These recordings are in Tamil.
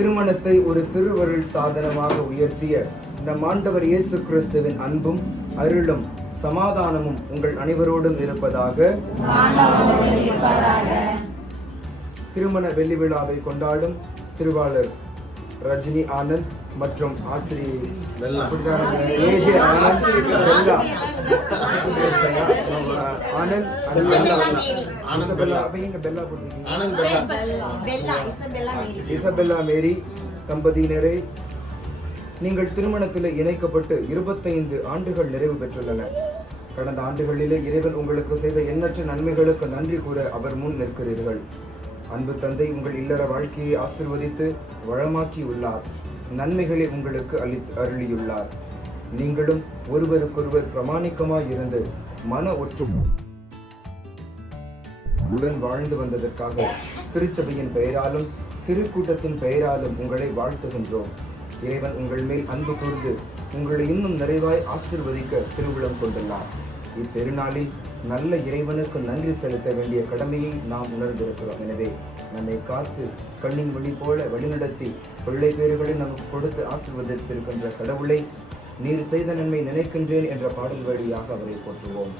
திருமணத்தை ஒரு திருவருள் சாதனமாக உயர்த்திய நம் ஆண்டவர் இயேசு கிறிஸ்துவின் அன்பும் அருளும் சமாதானமும் உங்கள் அனைவரோடும் இருப்பதாக. திருமண வெள்ளி விழாவை கொண்டாடும் திருவாளர் ரஜினி ஆனந்த் மற்றும் ஆசிரியர் ஏஜே ஆனந்த், இசபெல்லா மேரி தம்பதியினரை நீங்கள் திருமணத்தில் இணைக்கப்பட்டு 25 ஆண்டுகள் நிறைவு பெற்றுள்ளன. கடந்த ஆண்டுகளிலே இறைவன் உங்களுக்கு செய்த எண்ணற்ற நன்மைகளுக்கு நன்றி கூற அவர் முன் நிற்கிறீர்கள். அன்பு தந்தை உங்கள் இல்லற வாழ்க்கையை ஆசீர்வதித்து வளமாக்கி உள்ளார். நன்மைகளை உங்களுக்கு அருளியுள்ளார். நீங்களும் ஒருவருக்கொருவர் பிரமாணிக்கமாய் இருந்து மன ஒற்றுமையுடன் வாழ்ந்து வந்ததற்காக திருச்சபையின் பெயராலும் திருக்கூட்டத்தின் பெயராலும் உங்களை வாழ்த்துகின்றோம். இறைவன் உங்கள் மேல் அன்பு கூர்ந்து உங்களை இன்னும் நிறைவாய் ஆசீர்வதிக்க திருவுளம் கொண்டுள்ளார். இப்பெருநாளில் நல்ல இறைவனுக்கு நன்றி செலுத்த வேண்டிய கடமையை நாம் உணர்ந்திருக்கிறோம். எனவே நம்மை காத்து கண்ணின் வழி போல வழிநடத்தி பிள்ளை பேறுகளை நமக்கு கொடுத்து ஆசீர்வதித்திருக்கின்ற கடவுளை நீர் செய்த நன்மை நினைக்கின்றேன் என்ற பாடல் வழியாக அவரை போற்றுவோம்.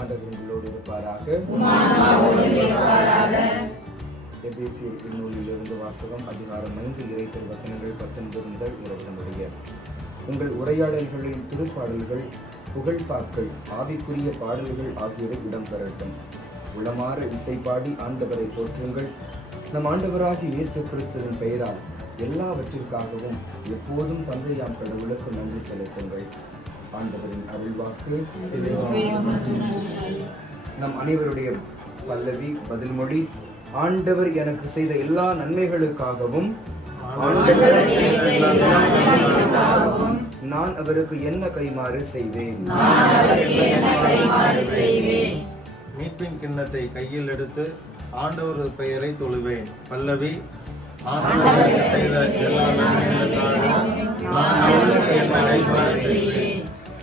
ஆண்டவர்களோடு இருப்பாராக. எபேசியர் நூலிலிருந்து வாசகம். அதிகாரம் 5 இறைத்தல் வசனங்கள் 19 முதல் 20 முடிய. உங்கள் உரையாடல்களில் திருப்பாடல்கள், புகழ்பாக்கள், ஆவிக்குரிய பாடல்கள் ஆகியவை இடம்பெறட்டும். உளமாற இசைப்பாடி ஆண்டவரை போற்றுங்கள். நம் ஆண்டவராகிய இயேசு கிறிஸ்துவின் பெயரால் எல்லாவற்றிற்காகவும் எப்போதும் தந்தையாம் கடவுளுக்கு நன்றி செலுத்துங்கள். ஆண்டவரின் அருள்வாக்கு. நம் அனைவருடைய பல்லவி பதில்மொழி. ஆண்டவர் எனக்கு செய்த எல்லா நன்மைகளுக்காகவும் நான் அவருக்கு என்ன கைமாறு செய்வேன். மீட்பின் கிண்ணத்தை கையில் எடுத்து ஆண்டவர் பெயரை தொழுவேன். பல்லவி.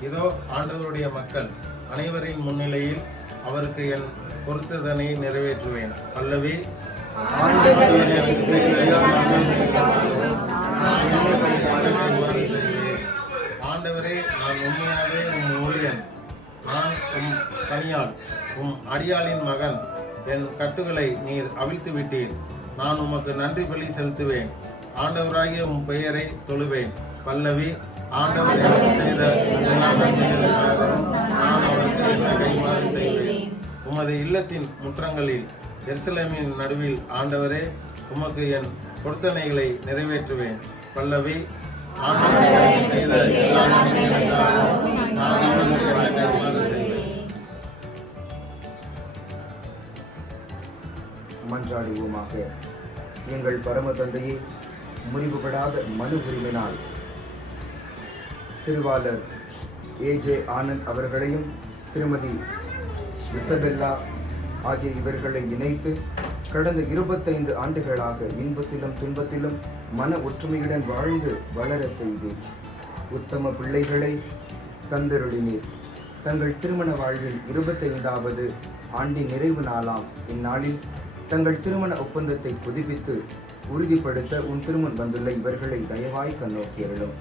இதோ ஆண்டவருடைய மக்கள் அனைவரின் முன்னிலையில் அவருக்கு என் பொருத்ததனை நிறைவேற்றுவேன். பல்லவி. ஆண்டவரே, நான் உண்மையாகவே உம் ஊழியன். நான் உம் பணியாள், உம் அடியாளின் மகன். என் கட்டுகளை நீர் அவிழ்த்து விட்டீர். நான் உமக்கு நன்றி பலி செலுத்துவேன். ஆண்டவராகிய உம் பெயரை தொழுவேன். பல்லவி. ஆண்டவர் செய்த எல்லா நன்மைகளுக்காகவும் நான் அவருக்கு என்ன கைமாறு செய்வேன். உமது இல்லத்தின் முற்றங்களில் எருசலேமின் நடுவில் ஆண்டவரே, உமக்கு என் பொருத்தனைகளை நிறைவேற்றுவேன். பல்லவி. ஆண்டவர் செய்த எல்லா நன்மைகளுக்காகவும் நான் அவருக்கு என்ன கைமாறு செய்வேன். மன்றாடுவோமாக. எங்கள் பரம தந்தையை முறிவுபடாத மனு உரிமையினால் திருவாளர் ஏஜே ஆனந்த் அவர்களையும் திருமதி இசபெல்லா ஆகிய இவர்களை இணைத்து கடந்த 25 ஆண்டுகளாக இன்பத்திலும் துன்பத்திலும் மன ஒற்றுமையுடன் வாழ்ந்து வளர செய்து உத்தம பிள்ளைகளை தந்தருளினீர். தங்கள் திருமண வாழ்வில் 25வது ஆண்டின் நிறைவு நாளாம் இந்நாளில் தங்கள் திருமண ஒப்பந்தத்தை புதுப்பித்து உறுதிப்படுத்த உன் திருமண் வந்துள்ள இவர்களை தயவாய் கண்ணோக்கியருளும்.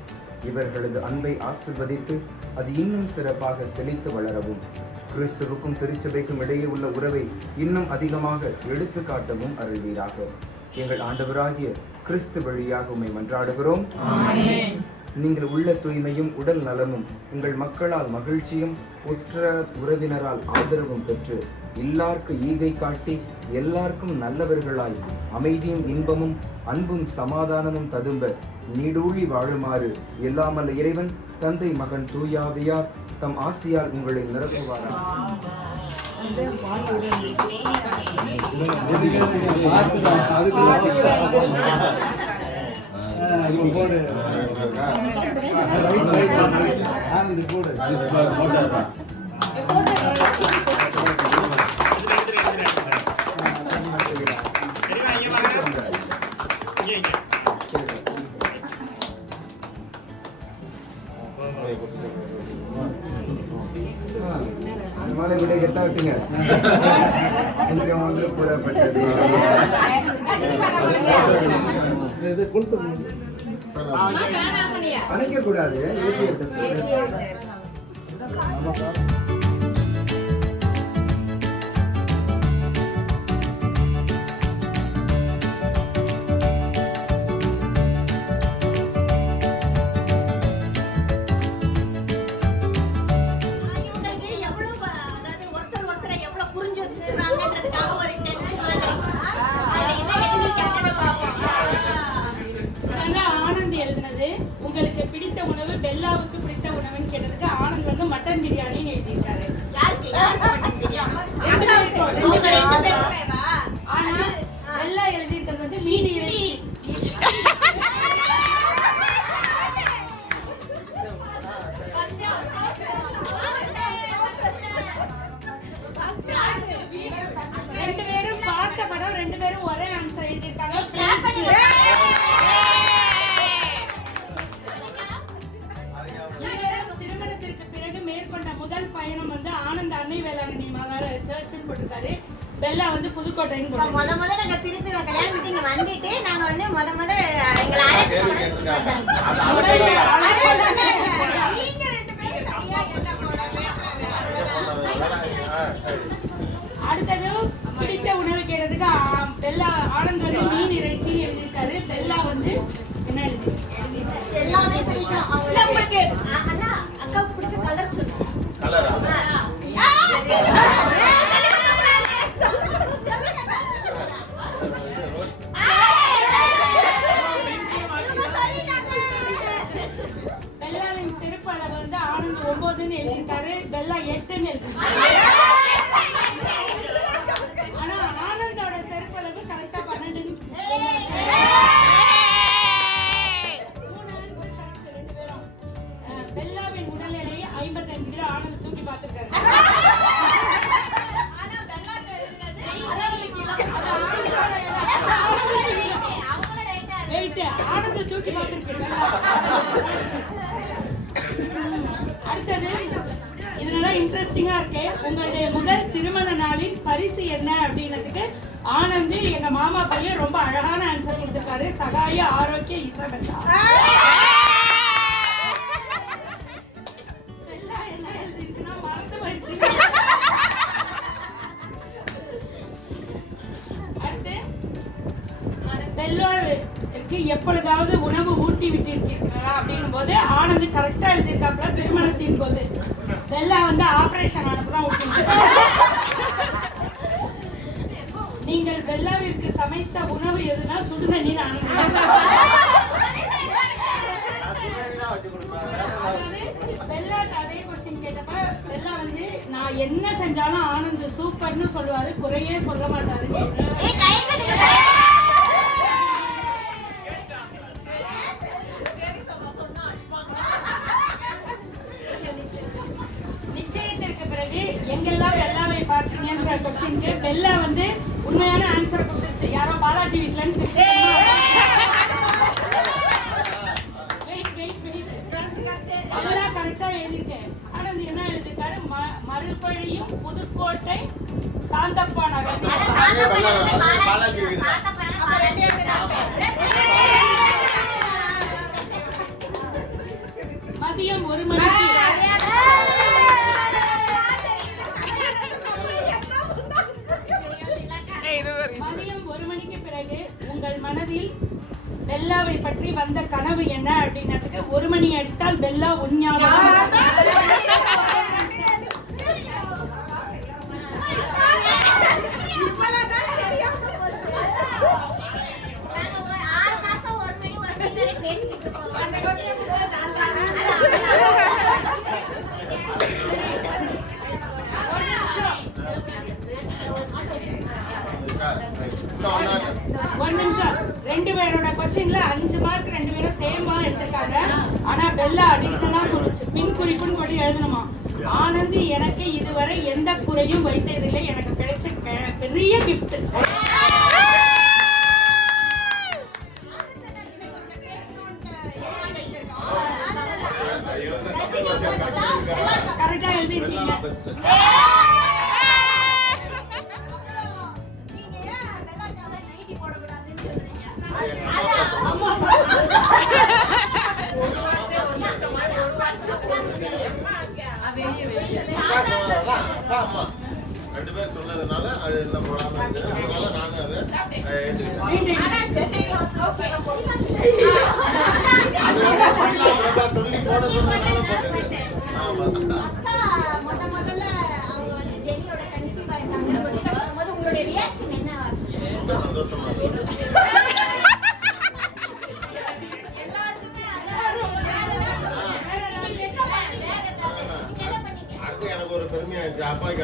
இவர்களது அன்பை ஆசிர்வதித்து அது இன்னும் சிறப்பாக செழித்து வளரவும், கிறிஸ்துவுக்கும் திருச்சபைக்கும் இடையே உள்ள உறவை இன்னும் அதிகமாக எடுத்து காட்டவும் அருள்வீராக. எங்கள் ஆண்டவராகிய கிறிஸ்து வழியாக உம்மை மன்றாடுகிறோம். நீங்கள் உள்ள தூய்மையும் உடல் நலமும் உங்கள் மக்களால் மகிழ்ச்சியும் உற்ற உறவினரால் ஆதரவும் பெற்று எல்லாருக்கு ஈகை காட்டி எல்லாருக்கும் நல்லவர்களாய் அமைதியும் இன்பமும் அன்பும் சமாதானமும் ததும்ப நீடூழி வாழுமாறு எல்லாமல்ல இறைவன் தந்தை மகன் தூயாவியார் தம் ஆசியால் உங்களை நிரப்புவாராக. மாலை விட கெட்டா விட்டுங்க. சிங்கம் ஒன்று கூறப்பட்டது. அணைக்க கூடாது. ஆனந்த் எழுதினது. உங்களுக்கு பிடித்த உணவு, பெல்லாவுக்கு பிடித்த உணவுன்னு கேட்டதுக்கு ஆனந்த் வந்து மட்டன் பிரியாணின்னு எழுதியிருக்காரு. ஆனா பெல்லா எழுதியிருக்கிறது வந்து மீன் இறைச்சி. ரெண்டு பேரும் பார்த்த படம், ரெண்டு பேரும் ஒரே ஆன்சர் எழுதியிருக்காங்க. திருமணத்திற்கு பிறகு மேற்கொண்ட முதல் பயணம் வந்து ஆனந்த் அன்னை வேளாங்கண்ணி மாதாள சர்ச்சுன்னு போட்டிருக்காரு. பெல்லா வந்து புதுக்கோட்டைன்னு போட்டிருக்காரு. முத நாங்க திருப்பி கல்யாணத்துக்கு இங்க வந்துட்டு நாங்க வந்து முத எங்களை அழைச்சு நீங்க ரெண்டு பேரும் சரியா என்ன போடல. அடுத்தது பிடித்த உணவு கேட்டதுக்கு பெல்லா ஆனந்த் வந்து மீன் இறைச்சின்னு எழுதியிருக்காரு. பெல்லா வந்து என்ன எழுதி எல்லாமே பிடிக்கும். உங்களுக்கு அண்ணா அக்காவுக்கு பிடிச்ச கலர் சொல்லுங்க. கலரா? பெல்லாவின் சிறப்பு அளவு வந்து ஆனந்த் 9ன்னு எழுதியிருக்காரு. பெல்லா 8ன்னு எழுதியிருக்காரு. ஆனா ஆனந்தோட சிறப்பு அளவு கரெக்டா 12ன்னு. பெல்லாவின் உடல் எடை 55 கிலோ. ஆனந்த் தூக்கி பார்த்திருக்காரு. ஆனந்த் தூக்கி பார்த்திருக்கேன். அடுத்தது இதெல்லாம் இன்ட்ரெஸ்டிங்கா இருக்கு. உங்களுடைய முதல் திருமண நாளின் பரிசு என்ன அப்படின்னதுக்கு ஆனந்த் எங்க மாமா பையன் ரொம்ப அழகான ஆன்சர் கொடுத்திருக்காரு. சகாய ஆரோக்கிய இசபெல்லா. என்ன எழுதிருக்குன்னா மறந்து போயிடுச்சு. அடுத்து பெல்லாவிற்கு எப்பொழுதாவது உணவு ஊட்டி விட்டிருக்கீங்களா அப்படின்னும் போது ஆனந்த் கரெக்டா எழுதியிருக்காப்புல. திருமணத்தின் போது பெல்லா வந்து ஆபரேஷன் ஆனப்பதான் ஊட்டிருக்காங்க. நீங்கள் பெல்லாவிற்கு சமைத்த உணவு எதுனா சுடுதண்ணீர் அணிங்க. பெல்லா அதே கொஸ்டின் கேட்டப்ப பெல்லா வந்து நான் என்ன செஞ்சாலும் ஆனந்த் சூப்பர்னு சொல்லுவாரு, குறையே சொல்ல மாட்டாரு. நிச்சயத்திற்கு பிறகு எங்கெல்லாம் பெல்லாவை பார்த்தீங்கன்ற கொஸ்டினுக்கு பெல்லா வந்து உண்மையான ஆன்சர் கொடுத்துருச்சு. யாரோ பாலாஜி வீட்டுலன்னு எல்லாம் கரெக்டா எழுதிருக்கேன். ஆனந்த் என்ன எழுதிருக்காரு? மறுபடியும் புதுக்கோட்டை சாந்தப்பா நகர். மதியம் 1 மணிக்கு பிறகு உங்கள் மனதில் பெல்லாவை பற்றி வந்த கனவு என்ன அப்படின்னதுக்கு 1 மணி அடித்தால் பெல்லா உண்மையாக ஒரு நிமிஷம். 2 பேரோட கொஸ்டின்ல 5 மார்க் 2 பேரும் சேமா எடுத்திருக்காங்க. ஆனா பெல்லா அடிஷனலா சொல்லுச்சு. பின் குறிப்புன்னு போட்டு எழுதணுமா? ஆனந்த் எனக்கு இதுவரை எந்த குறையும் வைத்ததில்லை, எனக்கு கிடைச்ச பெரிய கிஃப்ட். கரெக்டா எழுதிருக்கீங்க. நீங்க ஏன் வெள்ளாக்காவை நைட்டி போடக்கூடாதுன்னு சொல்றீங்க? அம்மா 2 பேர் சொன்னதுனால அது என்ன போடாம இருக்குது. அதனால நானும் அதை ஏற்றுக்கிட்டேன். சொல்லி போட சொன்னதுனால போட்டது. ஆமா. அக்கா முதல்ல அவங்க வந்து ஜெனியோட கன்சீவ் ஆயிருக்காங்கன்னு சொல்லும்போது உங்களுடைய ரியாக்ஷன் என்ன? ரொம்ப சந்தோஷமா இருக்கு. எல்லாத்துக்குமே அதான் என்ன பண்ணீங்க? அடுத்து எனக்கு ஒரு பெருமையா இருந்துச்சு. அப்பாய்க்கு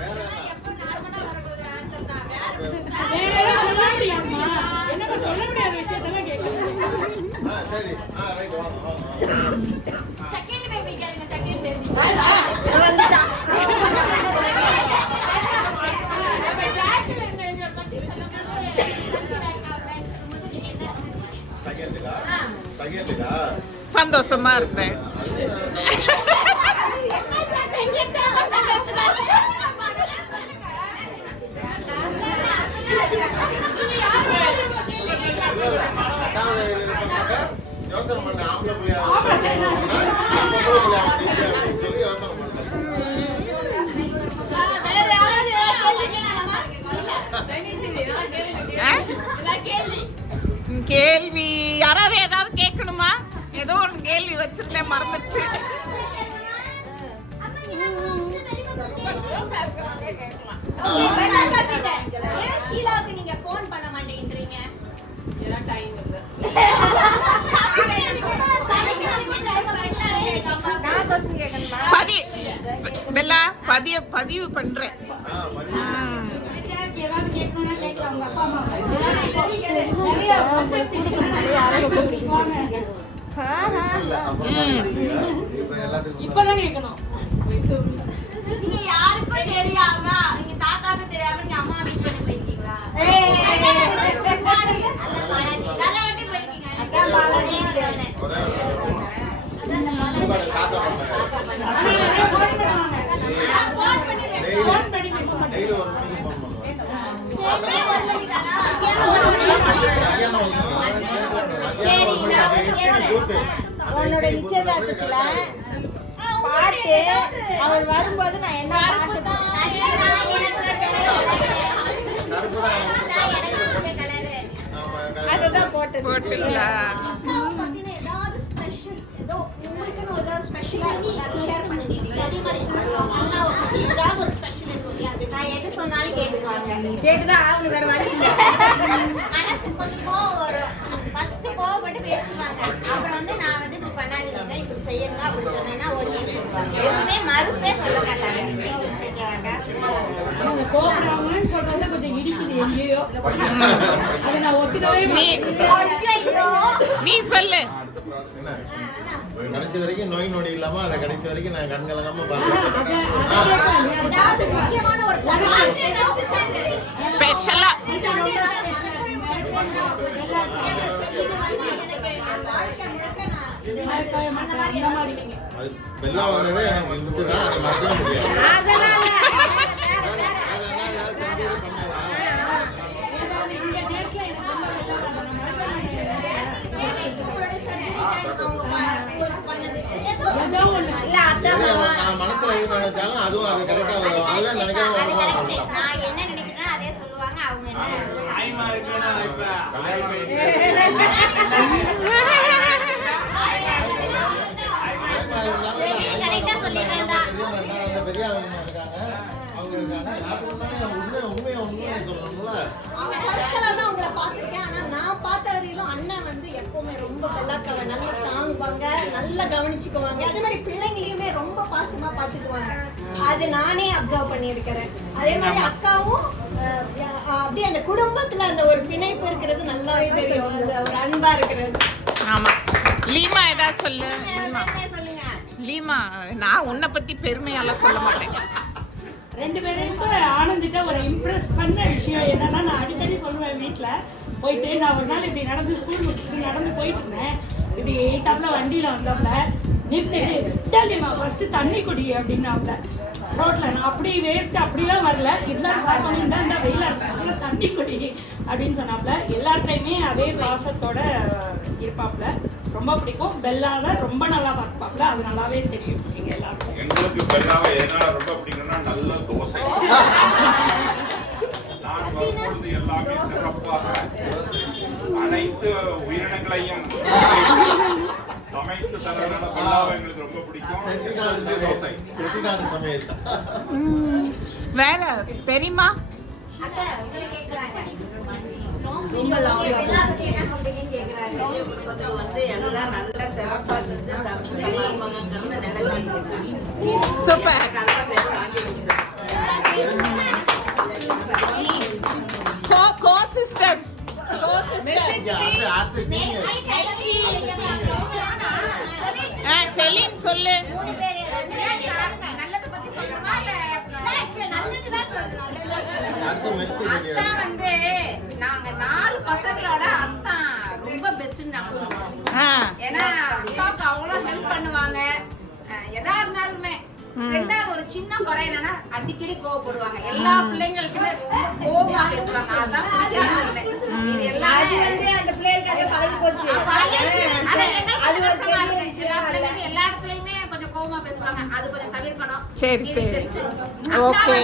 வேற ஏதாவது சொல்ல முடியாமா? என்னப்பா சொல்ல முடியாத விஷயத்தெல்லாம் கேட்கணும். சரி. ரைட் வாங்க. செகண்ட் பேபி கேளுங்க. செகண்ட் பேபி செகண்டுக்கா சந்தோஷமா இருந்தேன். யோசனை பண்ண ஆம்பளை பிள்ளையா சொல்லி யோசனை பண்ணேன். கேள்வி யாராவது ஏதாவது கேட்கணுமா? ஏதோ ஒரு கேள்வி வச்சிருந்தேன், மறந்துடுச்சு. ஷீலாவுக்கு நீங்க போன் பண்ண மாட்டேங்கிறீங்க? பதிவு பண்றேன். ஏதாவது கேட்கணும்னா கேட்கலாம். உங்க அப்பா அம்மா நிறைய இப்பதான் கேட்கணும். நீங்க யாருக்கும் தெரியாம நீங்க தாத்தாக்கு தெரியாம நீங்க அம்மா மீட் பண்ணி போயிருக்கீங்களா? நல்ல வாட்டி போயிருக்கீங்க. டெய்லி ஒரு மணிக்கு ஃபோன் பண்ணுவேன். உன்னோட நிச்சயதார்த்தத்துல பாட்டு அவர் வரும்போது நான் என்ன பாட்டு அதுதான் போட்டுங்களா? ஏதாவது ஸ்பெஷல் ஏதோ உங்களுக்குன்னு ஏதாவது ஸ்பெஷலா இருக்கும் அதை ஷேர் பண்ணிட்டீங்க. அதே மாதிரி அண்ணாவை பத்தி ஏதாவது ஒரு ஸ்பெஷல் இருக்கும். அது நான் எது சொன்னாலும் கேட்டுக்குவாங்க. கேட்டுதான் ஆகணும், வேற வழி இல்லை. மனசு கொஞ்சம் கோவம் வரும். ஃபர்ஸ்ட் கோவப்பட்டு பேசுவாங்க. அப்புறம் வந்து நான் வந்து இப்படி பண்ணாதீங்க, இப்படி செய்யுங்க அப்படி சொன்னேன்னா ஓகே சொல்லுவாங்க. எதுவுமே மறுப்பே சொல்ல மாட்டாங்க. அவங்க கோபப்படுறாங்கன்னு சொல்றத கொஞ்சம் இடிக்குது எங்கேயோ. அதை நான் ஒத்துக்கவே நீ சொல்லு. என்ன கடைசி வரைக்கும் நோய் நொடி இல்லாம அதை கடைசி வரைக்கும் நான் கண்கலங்காம ஏதாவது முக்கியமான ஒரு ஸ்பெஷலா அது வெள்ளம் வந்ததே எனக்கு இருந்துதான் அது மறக்கவே முடியாது. நான் மனசுல எது நினைச்சாலும் அதுவும் அது கரெக்டா அதுதான் நினைக்காம நான் என்ன நினைக்கிறேன்னா அதே சொல்லுவாங்க. அவங்க கரெக்டா சொல்லிடுறேன்டா. உங்களை பார்த்திருக்கேன். ஆனா நான் பார்த்த வரையிலும் அண்ணன் வந்து எப்பவுமே ரொம்ப பெல்லாக்காவை நல்லா தாங்குவாங்க, நல்லா கவனிச்சுக்குவாங்க. அதே மாதிரி பிள்ளைங்களையுமே ரொம்ப பாசமா பாத்துக்குவாங்க. அது நானே அப்சர்வ் பண்ணியிருக்கிறேன். அதே மாதிரி அக்காவும் அப்படியே அந்த குடும்பத்துல அந்த ஒரு பிணைப்பு இருக்கிறது நல்லாவே தெரியும். அந்த ஒரு அன்பா இருக்கிறது. ஆமா. லீமா ஏதாவது சொல்லு. சொல்லுங்க. லீமா, நான் உன்னை பத்தி பெருமையால சொல்ல மாட்டேன். 2 பேரும் ஆனந்திட்ட ஒரு இம்ப்ரெஸ் பண்ண விஷயம் என்னன்னா, நான் அடிக்கடி சொல்லுவேன் வீட்டில் போயிட்டு, நான் ஒரு நாள் இப்படி நடந்து ஸ்கூல் முடிச்சுட்டு நடந்து போயிட்டு இருந்தேன். இப்படி எயித்தாப்புல வண்டியில் வந்தாப்புல நிறுத்திட்டு, இட்டாலியம்மா ஃபர்ஸ்ட் தண்ணி குடி அப்படின்னாப்புல ரோட்ல. நான் அப்படி வேர்த்து அப்படிலாம் வரல, இதெல்லாம் பார்த்தோம் இந்த வெயில தண்ணி குடி அப்படின்னு சொன்னாப்புல. எல்லார்ட்டையுமே அதே பாசத்தோட இருப்பாப்புல. ரொம்ப பிடிக்கும். பெல்லாவை ரொம்ப நல்லா பார்ப்பாப்புல, அது நல்லாவே தெரியும் நீங்க எல்லாருக்கும். எங்களுக்கு பெல்லாவை எதனால ரொம்ப பிடிக்கும்னா நல்ல தோசை. நான் வரும்பொழுது எல்லாமே சிறப்பாக அனைத்து உயிரினங்களையும் சமைத்து தரதுனால பெல்லாவை எங்களுக்கு ரொம்ப பிடிக்கும். தோசை செட்டிநாடு சமையல். வேற பெரியம்மா அத்தை, உங்களை கேக்குறாங்க. நீங்க எல்லா பத்தி என்ன சொல்றீங்கன்னு கேக்குறாங்க. குடும்பத்துக்கு வந்து எல்லாம் நல்லா சிறப்பா செஞ்சு மருமகங்கிறது நிலைக்காட்டிருக்காங்க. சூப்பர். கோ சிஸ்டர்ஸ் செலின் சொல்லு. அத்தான் வந்து நாங்க 4 பசங்களோட அத்தான் ரொம்ப பெஸ்ட்னு நாங்க சொல்றோம். ஏன்னா அக்காவுக்கு அவ்வளவு ஹெல்ப் பண்ணுவாங்க. எதா இருந்தாலுமே ரெண்டாவது ஒரு சின்ன குறை என்னன்னா அடிக்கடி கோவப்படுவாங்க. எல்லா பிள்ளைங்களுக்குமே ரொம்ப கோவமா பேசுவாங்க. அதான் இது எல்லாமே அந்த பிள்ளைகளுக்கு பழகி போச்சு. எல்லா இடத்துலயுமே கொஞ்சம் கோவமா பேசுவாங்க. அது கொஞ்சம் தவிர்க்கணும். சரி சரி ஓகே.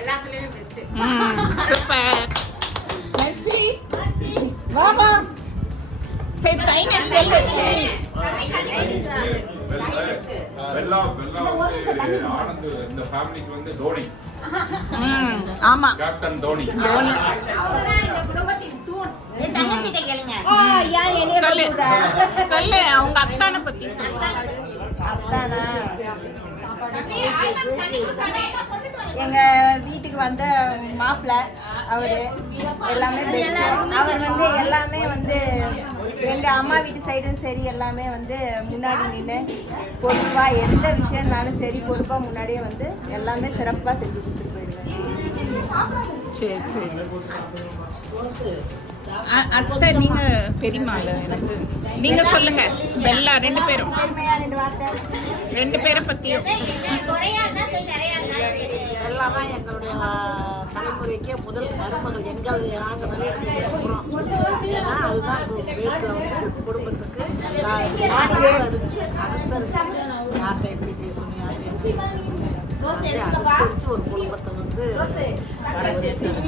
எல்லாத்துலயுமே பெஸ்ட். சூப்பர். மெர்சி வாமா சரி தைங்க செல்லு. பெல்லா வந்து ஆனந்த் இந்த ஃபேமிலிக்கு வந்து தோனி. ஆமா கேப்டன் தோனி. அவர்தான் இந்த குடும்பத்தின் தூண். என் தங்கச்சிட்ட கேளுங்க. சொல்லு சொல்லு அவங்க அத்தானை பத்தி சொல்லு. அத்தானா எங்க வீட்டுக்கு வந்த மாப்பிள்ளை அவரு எல்லாமே அவர் வந்து எல்லாமே வந்து எங்க அம்மா வீட்டு சைடும் சரி எல்லாமே வந்து முன்னாடி நின்று பொறுப்பா எந்த விஷயம்னாலும் சரி பொறுப்பா முன்னாடியே வந்து எல்லாமே சிறப்பா செஞ்சு கொடுத்துட்டு போயிடுவேன். சரி சரி. அத்தை நீங்க பெரியமால எனக்கு நீங்க சொல்லுங்க. பெல்லா 2 பேரும் 2 வார்த்தை 2 பேரை பத்தியும். குறையா இருந்தா நிறைய இருந்தாலும் எல்லாமே எங்களுடைய தலைமுறைக்கே முதல் மருமகள் எங்கள் நாங்கள் நிறைய ஏன்னா அதுதான் வீட்டில் வந்து குடும்பத்துக்கு அனுசரிச்சு யார்கிட்ட எப்படி பேசணும் யார்கிட்ட எப்படி அனுசரிச்சு ஒரு குடும்பத்தை வந்து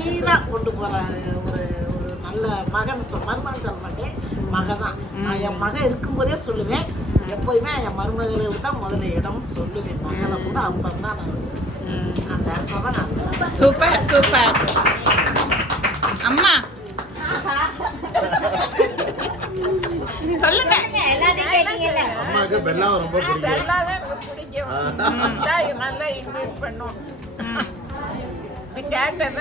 சீராக கொண்டு போகிற ஒரு நல்ல மகன் மருமகன் சொல்ல மாட்டேன், மகன் தான். நான் என் மகன் இருக்கும்போதே சொல்லுவேன், எப்போதுமே என் மருமகளுக்கு தான் முதல்ல இடம்னு சொல்லுவேன். மகளை கூட அப்போ தான் நான் அந்த இடத்துல தான் நான் சொல்லுவேன். Super super. அம்மா சொல்லுங்க. எல்லாத்தையும் கேட்டீங்கல்ல. அம்மாவுக்கு பெல்லாவை ரொம்ப பிடிக்கும். எல்லாமே பிடிக்கும். நல்லா இன்வைட் பண்ணோம். கேட்டத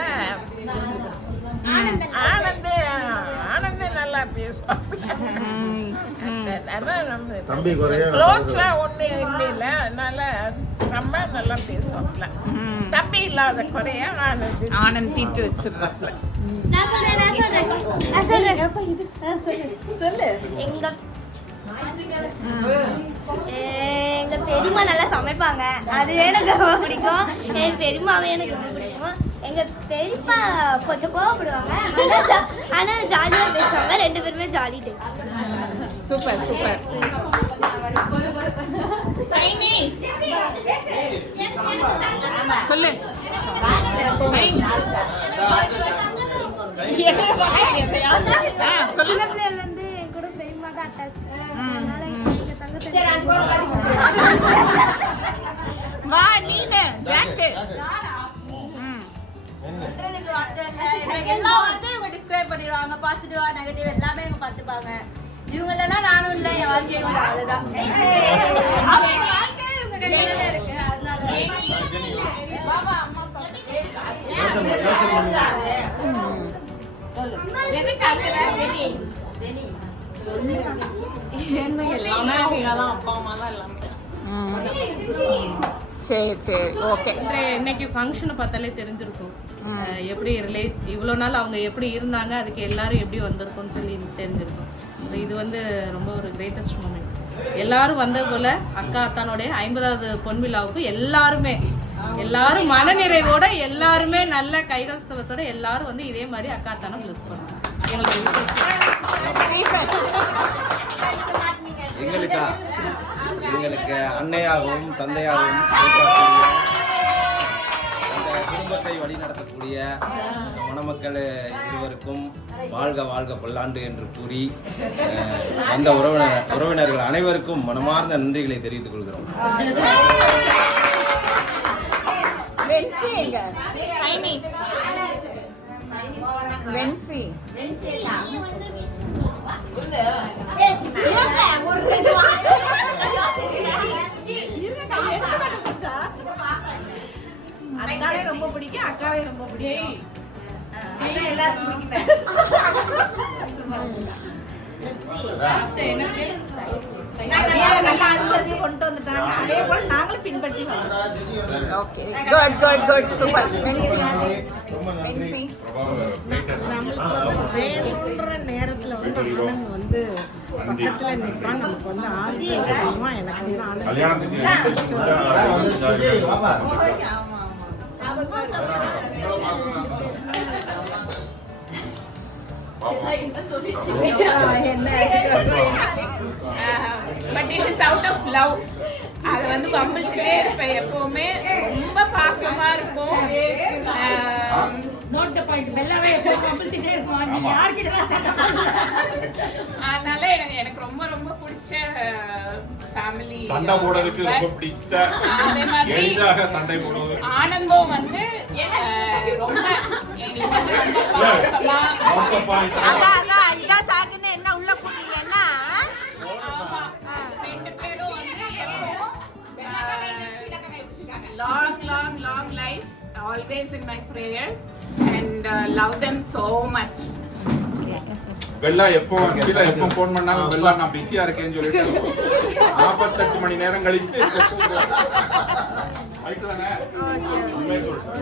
ஆனந்தே நல்லா பேசுவான். தம்பி குறையா ஒண்ணு இல்ல, அதனால ரொம்ப நல்லா பேசுவாப்ல. தம்பி இல்லாத குறைய ஆனந்த் தீர்த்து வச்சிருந்தாப்ல. சொல்லு. எங்க பெரியம்மா நல்லா சமைப்பாங்க, அது எனக்கு ரொம்ப பிடிக்கும். என் பெரியம்மாவே எனக்கு ரொம்ப பிடிக்கும். எங்க பெரியப்பா கொஞ்சம் கோவப்படுவாங்க, ஆனா ஜாலியா பேசுவாங்க. 2 பேருமே ஜாலி டைப். Super super. சொல்லு. சின்ன பிள்ளைல இருந்து என் கூட பெரியம்மா தான் அட்டாச். அதனால எங்க தங்கச்சி வா நீனு ஜாக்கு. எல்லாம் வந்து இவங்க டிஸ்கிரைப் பண்ணிடுவாங்க. பாசிட்டிவா நெகட்டிவ் எல்லாமே இவங்க பார்த்துப்பாங்க. இவங்க இல்லைன்னா நானும் இல்லை, என் வாழ்க்கையை ஒரு அவ்வளவுதான். அவங்க வாழ்க்கை இவங்க கையில இருக்கு. அதனால அப்பா அம்மா தான் எல்லாமே. சரி ஓகே. இன்னைக்கு ஃபங்க்ஷனை பார்த்தாலே தெரிஞ்சிருக்கும் எப்படி இவ்வளோ நாள் அவங்க எப்படி இருந்தாங்க, அதுக்கு எல்லாரும் எப்படி வந்திருக்கும்னு சொல்லி தெரிஞ்சிருக்கும். ஸோ இது வந்து ரொம்ப ஒரு கிரேட்டஸ்ட் மூமெண்ட். எல்லாரும் வந்தது போல அக்கா அத்தானுடைய 50வது பொன் விழாவுக்கு எல்லாரும் மனநிறைவோட எல்லாருமே நல்ல கைதல்சவத்தோட எல்லாரும் வந்து இதே மாதிரி அக்கா அத்தானை பிளஸ் பண்ணுவாங்க. எங்களுக்கு அன்னையாகவும் தந்தையாகவும் அந்த குடும்பத்தை வழிநடத்தக்கூடிய மணமக்கள் இருவருக்கும் வாழ்க வாழ்க பல்லாண்டு என்று கூறி அந்த உறவினர்கள் அனைவருக்கும் மனமார்ந்த நன்றிகளை தெரிவித்துக் கொள்கிறோம். அக்காவே ரொம்ப பிடிக்கும், அக்காவே ரொம்ப பிடிக்கும். எல்லாருக்கும் பிடிக்கும். நல்லா அனுசரிச்சு கொண்டு வந்துட்டாங்க. அதே போல நாங்களும் பின்பற்றி குட் சூப்பர். வேணுன்ற நேரத்துல வந்து ஆனந்த் வந்து பக்கத்துல நிற்பான். நமக்கு வந்து ஆனந்தமா எனக்கு வந்து but it is out of love. அது வந்து பம்பிள்கிட்டே இருப்பேன், எப்பவுமே ரொம்ப பாசமா இருக்கும். Note the point. பெல்லாவே பம்பிள்கிட்டே இருக்கும். நீ யார்கிட்ட அதனால எனக்கு ரொம்ப ரொம்ப பிடிச்ச ஃபேமிலி. சண்டை போடுறதுக்கு ரொம்ப பிடித்த, அதே மாதிரி எளிதாக சண்டை போடுவது. ஆனந்தும் வந்து ரொம்ப எங்களுக்கு வந்து ரொம்ப பாசமா. இதான் சாக்குன்னு என்ன உள்ள கூட்டீங்கன்னா ரெண்டு பேரும் வந்து எப்பவும் long life, always in my prayers, and love them so much. வெள்ளா எப்போ சீலா எப்போ ஃபோன் பண்ணாலும் வெள்ளா நான் பிஸியா இருக்கேன்னு சொல்லிட்டு 48 மணி நேரம் கழித்து அதுதானே உண்மையை சொல்றேன்.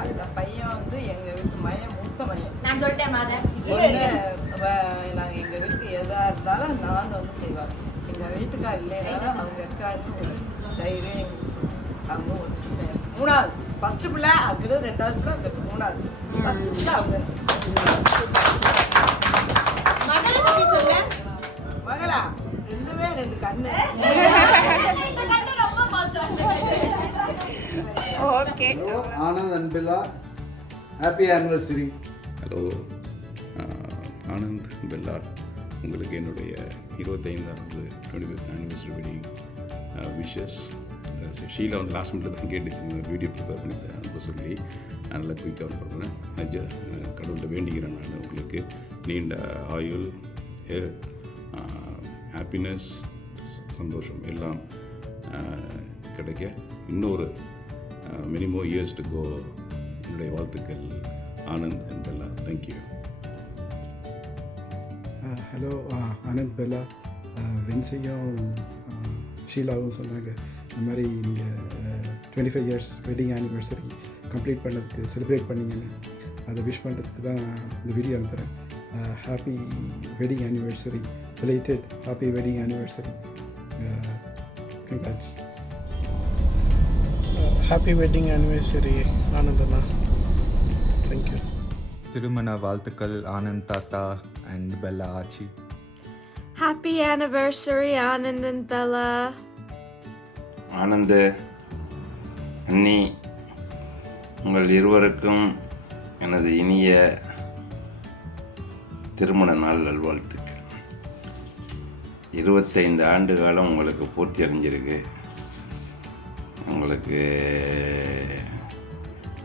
அந்த பையன் வந்து எங்க வீட்டு மூத்த பையன். நான் சொல்லிட்டேன் நாங்கள் எங்க வீட்டுக்கு எதா இருந்தாலும் நான் வந்து செய்வாங்க. எங்க வீட்டுக்கார் இல்லைனாலும் அவங்க இருக்காருன்னு ஒரு தைரியம். அவங்க மூணாவது ஃபர்ஸ்ட் பிள்ளை, அதுக்கு 2வது பிள்ளை, அதுக்கு 3வது ஃபர்ஸ்ட் பிள்ளை அவங்க. மகளா 2 கண்ணு. Okay. Anand and Bella, happy anniversary. Hello Anand, Bella, உங்களுக்கு என்னுடைய 25வது 25th anniversary wedding wishes. Sheela வந்து லாஸ்ட் மினிட்ல தான் கேட்டுச்சு வீடியோ ப்ரிப்பேர் பண்ணி அனுப்ப சொல்லி நல்லா குயிக்காக பண்ணுறேன். கடவுள்கிட்ட வேண்டிக்கிறேன் நான் உங்களுக்கு நீண்ட ஆயுள், ஹெல்த், ஹாப்பினஸ், சந்தோஷம் எல்லாம் கிடைக்க இன்னொரு many more years to go. என்னுடைய வாழ்த்துக்கள் Anand and Bella. Thank you. Hello Anand, Bella, வின்சியும் ஷீலாவும் சொன்னாங்க இந்த மாதிரி நீங்கள் 25 இயர்ஸ் வெட்டிங் ஆனிவர்சரி கம்ப்ளீட் பண்ணதுக்கு செலிப்ரேட் பண்ணிங்கன்னு. அதை விஷ் பண்ணுறதுக்கு தான் இந்த வீடியோ அனுப்புகிறேன். Happy wedding anniversary, related happy wedding anniversary. Congrats. Happy wedding anniversary ஆனந்தண்ணா. தேங்க்யூ. திருமண வாழ்த்துக்கள் ஆனந்த் தாத்தா அண்ட் பெல்லா ஆச்சி. Happy anniversary Anand and Bella. Anand அண்ணி, உங்கள் இருவருக்கும் எனது இனிய திருமண நாள் நல்வாழ்த்துக்கள். 25 ஆண்டு காலம் உங்களுக்கு பூர்த்தி அடைஞ்சிருக்கு. உங்களுக்கு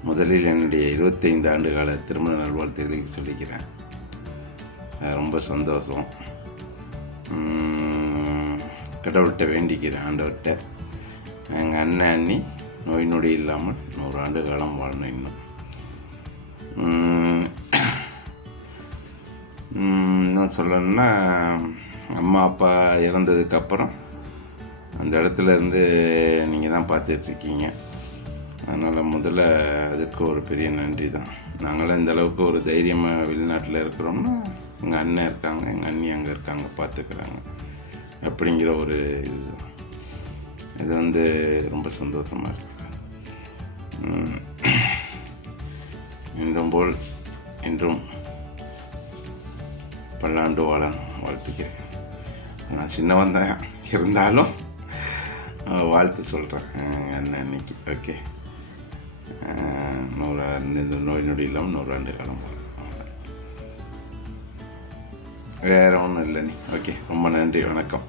முதலில் என்னுடைய 25 ஆண்டு கால திருமண நல்வாழ்த்துக்களை சொல்லிக்கிறேன். ரொம்ப சந்தோஷம். கடவுள்கிட்ட வேண்டிக்கிறேன், ஆண்டவர்கிட்ட எங்கள் அண்ணன் அண்ணி நோய் நொடி இல்லாமல் 100 ஆண்டு காலம் வாழணும். இன்னும் இன்னும் சொல்லணும்னா அம்மா அப்பா இறந்ததுக்கப்புறம் அந்த இடத்துல இருந்து நீங்கள் தான் பார்த்துட்ருக்கீங்க. அதனால் முதல்ல அதுக்கு ஒரு பெரிய நன்றி தான். நாங்களாம் இந்த அளவுக்கு ஒரு தைரியமாக வெளிநாட்டில் இருக்கிறோம்னா எங்கள் அண்ணன் இருக்காங்க, எங்கள் அண்ணி அங்கே இருக்காங்க, பார்த்துக்கிறாங்க அப்படிங்கிற ஒரு இதுதான். இது வந்து ரொம்ப சந்தோஷமாக இருக்குது. இன்றும் போல் இன்றும் பல்லாண்டு வாழ வாழ்த்துக்கிறேன். நான் சின்னவன் தான் இருந்தாலும் வாழ்த்து சொல்கிறேன் அண்ணன் அன்னைக்கு. ஓகே, இந்த நோய் நொடி இல்லாமல் 100 ஆண்டு காலம் வேறு ஒன்றும் இல்லை நீ. ஓகே, ரொம்ப நன்றி, வணக்கம்.